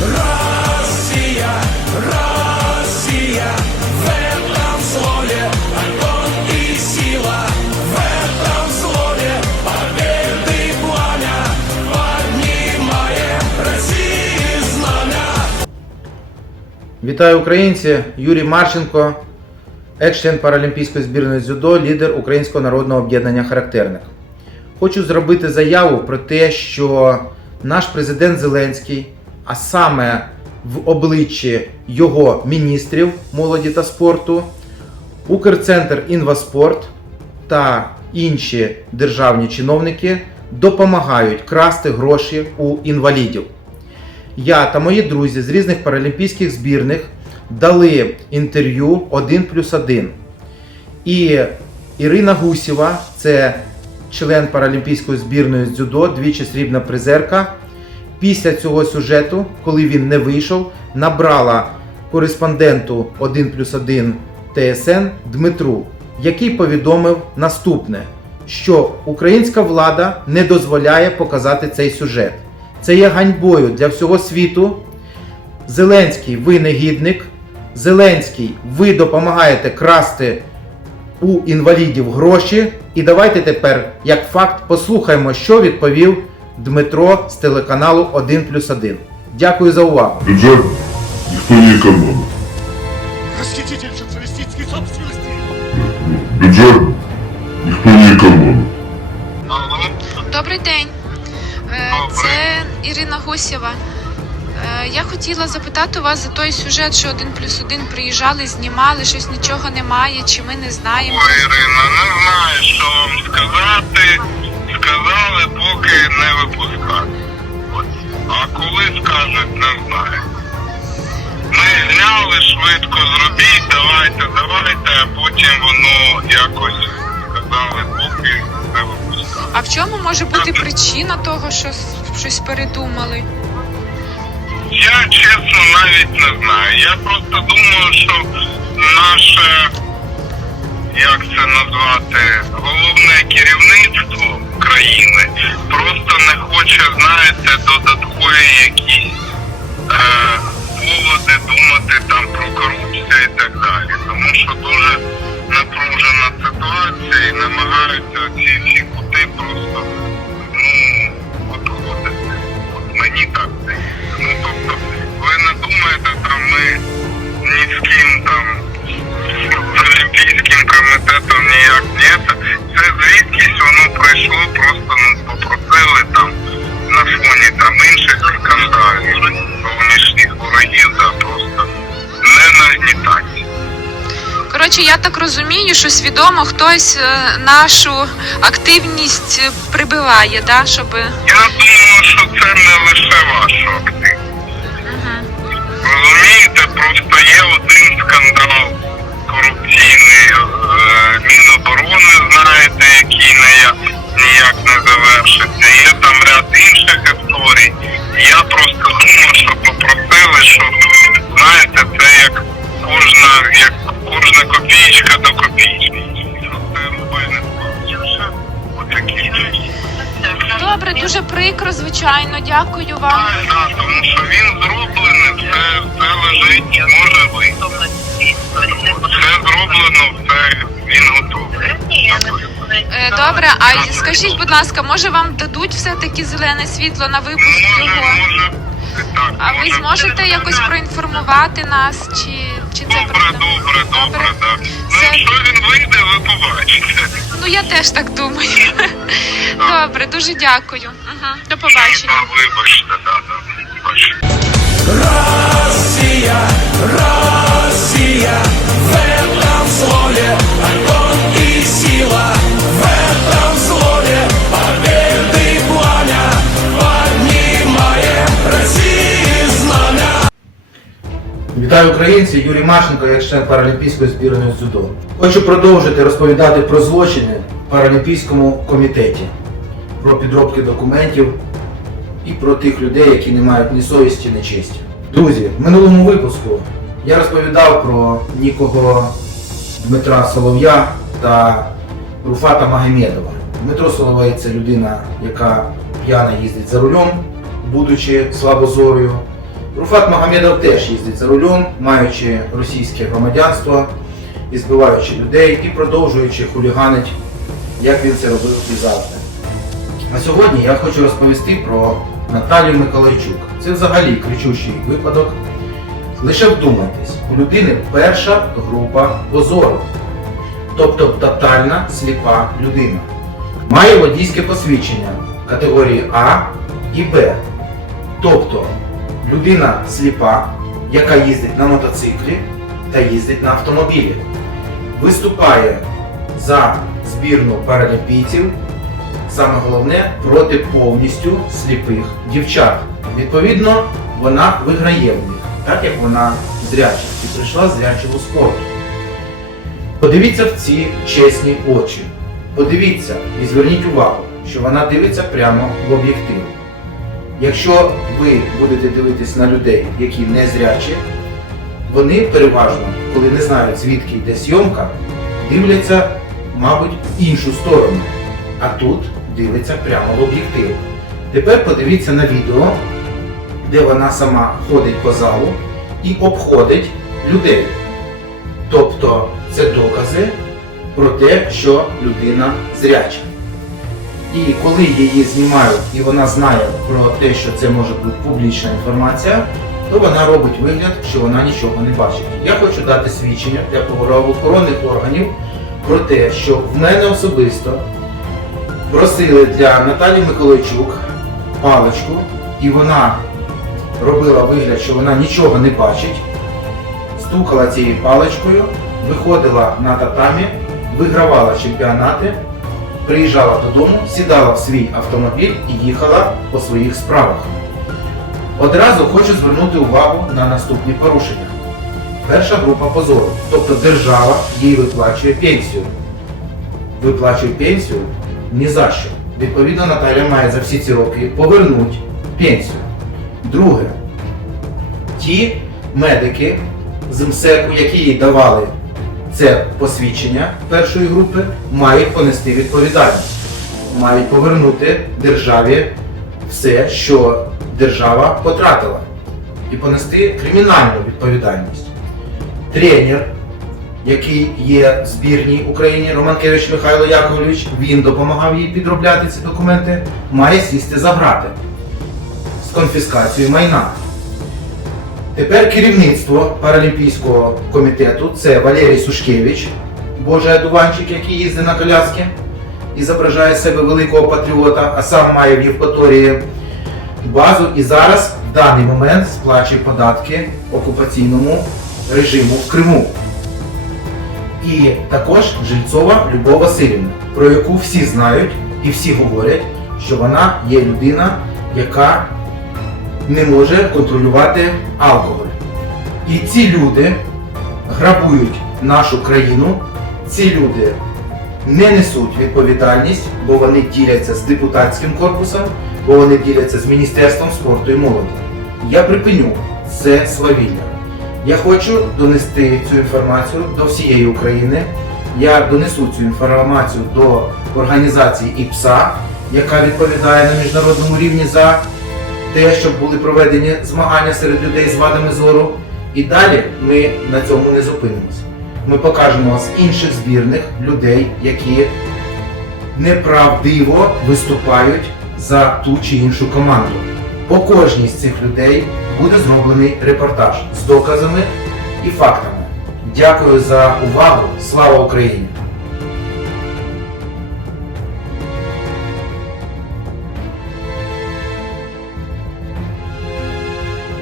Россия, Россия, в этом слове огонь и сила, в этом слове победы пламя, поднимаем России знамя. Вітаю українці! Юрій Марченко, екс-член паралімпійської збірної з дзюдо, лідер Українського народного об'єднання Характерник. Хочу зробити заяву про те, що наш президент Зеленський, а саме в обличчі його міністрів молоді та спорту, Укрцентр Інваспорт та інші державні чиновники допомагають красти гроші у інвалідів. Я та мої друзі з різних паралімпійських збірних дали інтерв'ю 1 плюс 1. І Ірина Гусєва, це член паралімпійської збірної з дзюдо, двічі срібна призерка. Після цього сюжету, коли він не вийшов, набрала кореспонденту 1 плюс 1 ТСН Дмитру, який повідомив наступне: що українська влада не дозволяє показати цей сюжет. Це є ганьбою для всього світу. Зеленський, ви негідник. Зеленський, ви допомагаєте красти у інвалідів гроші. І давайте тепер, як факт, послухаємо, що відповів Дмитро з телеканалу 1 плюс 1. Дякую за увагу. Бюджет никто не экономит. Расхититель социалистической собственности. Бюджет никто не экономит. Добрий день. Е, Це Ірина Гусєва. Е, Я хотіла запитати у вас за той сюжет, що один плюс один приїжджали, знімали, щось нічого немає, чи ми не знаємо. Ой, Ірина, не знаю, що вам сказати. Сказали, поки не випускати. От. А коли скажуть, не знаю. Ми зняли швидко, зробіть, давайте, давайте, а потім воно якось сказали, поки не випускати. А в чому може бути причина того, що щось передумали? Я чесно навіть не знаю. Я просто думаю, що наше, як це назвати, головне керівництво країни просто не хоче, знаєте, додаткові якісь е, поводи думати там про корупцію і так далі. Тому що дуже напружена ситуація і намагаються ці всі кути просто ну, обходити. От мені так. Ну тобто, ви не думаєте, там ми ні з ким там Олімпійським комітетом ніяк не розумію, що свідомо хтось е, нашу активність е, прибиває, да? щоб. Я думаю, що це не лише ваша активність. Розумієте, просто є один скандал корупційний е, Міноборони, знаєте, який ніяк не завершиться. Є там ряд інших історій. Звичайно, дякую вам. Так, тому що він зроблений, все, це лежить, може бути. Все зроблено, все він готовий. Е, Добре, а скажіть, будь ласка, може вам дадуть все-таки зелене світло на випуск Може, його? може. А ви зможете якось проінформувати нас, чи, чи це Добре, добре, добре, так. Ну, Це- якщо він вийде, ви побачите. Ну я теж так думаю. Добре, дуже дякую. Угу. До побачення. А, Вибачте, так, так. Вибачте. Россия, Вітаю українці! Юрій Марченко, як член паралімпійської збірної дзюдо. Хочу продовжити розповідати про злочини в Паралімпійському комітеті, про підробки документів і про тих людей, які не мають ні совісті, ні честі. Друзі, в минулому випуску я розповідав про нікого Дмитра Солов'я та Руфата Магомедова. Дмитро Соловей це людина, яка п'яна їздить за рулем, будучи слабозорою. Руфат Магомедов теж їздить за рулем, маючи російське громадянство, і збиваючи людей, і продовжуючи хуліганить, як він це робив і завжди. А сьогодні я хочу розповісти про Наталію Миколайчук. Це взагалі кричущий випадок. Лише вдумайтесь, у людини перша група позору, тобто тотальна сліпа людина. Має водійське посвідчення категорії А і Б. Тобто людина сліпа, яка їздить на мотоциклі та їздить на автомобілі. Виступає за збірну паралімпійців, саме головне проти повністю сліпих дівчат. Відповідно, вона виграє в них, так як вона зряча і прийшла зрячого спорту. Подивіться в ці чесні очі. Подивіться і зверніть увагу, що вона дивиться прямо в об'єктив. Якщо ви будете дивитись на людей, які не зрячі, вони переважно, коли не знають звідки йде зйомка, дивляться, мабуть, в іншу сторону. А тут дивиться прямо в об'єктив. Тепер подивіться на відео, де вона сама ходить по залу і обходить людей. Тобто це докази про те, що людина зряча. І коли її знімають і вона знає про те, що це може бути публічна інформація, то вона робить вигляд, що вона нічого не бачить. Я хочу дати свідчення для правоохоронних органів про те, що в мене особисто просили для Наталі Миколайчук паличку, і вона робила вигляд, що вона нічого не бачить, стукала цією паличкою, виходила на татамі, вигравала чемпіонати, приїжджала додому, сідала в свій автомобіль і їхала по своїх справах. Одразу хочу звернути увагу на наступні порушення. Перша група позору, тобто держава їй виплачує пенсію. Виплачує пенсію ні за що. Відповідно, Наталя має за всі ці роки повернути пенсію. Друге, ті медики з МСЕКу, які їй давали це посвідчення першої групи, мають понести відповідальність, мають повернути державі все, що держава потратила, і понести кримінальну відповідальність. Тренер, який є в збірній Україні, Романкевич Михайло Яковлевич, він допомагав їй підробляти ці документи, має сісти за грати з конфіскацією майна. Тепер керівництво Паралімпійського комітету це Валерій Сушкевич, Божий одуванчик, який їздить на коляски і зображає себе великого патріота, а сам має в Євпаторії базу і зараз в даний момент сплачує податки окупаційному режиму в Криму. І також Жильцова Любов Васильівна, про яку всі знають і всі говорять, що вона є людина, яка не може контролювати алкоголь. І ці люди грабують нашу країну, ці люди не несуть відповідальність, бо вони діляться з депутатським корпусом, бо вони діляться з Міністерством спорту і молоді. Я припиню це свавілля. Я хочу донести цю інформацію до всієї України. Я донесу цю інформацію до організації ІПСА, яка відповідає на міжнародному рівні за те, щоб були проведені змагання серед людей з вадами зору. І далі ми на цьому не зупинимося. Ми покажемо з інших збірних людей, які неправдиво виступають за ту чи іншу команду. По кожній з цих людей буде зроблений репортаж з доказами і фактами. Дякую за увагу. Слава Україні!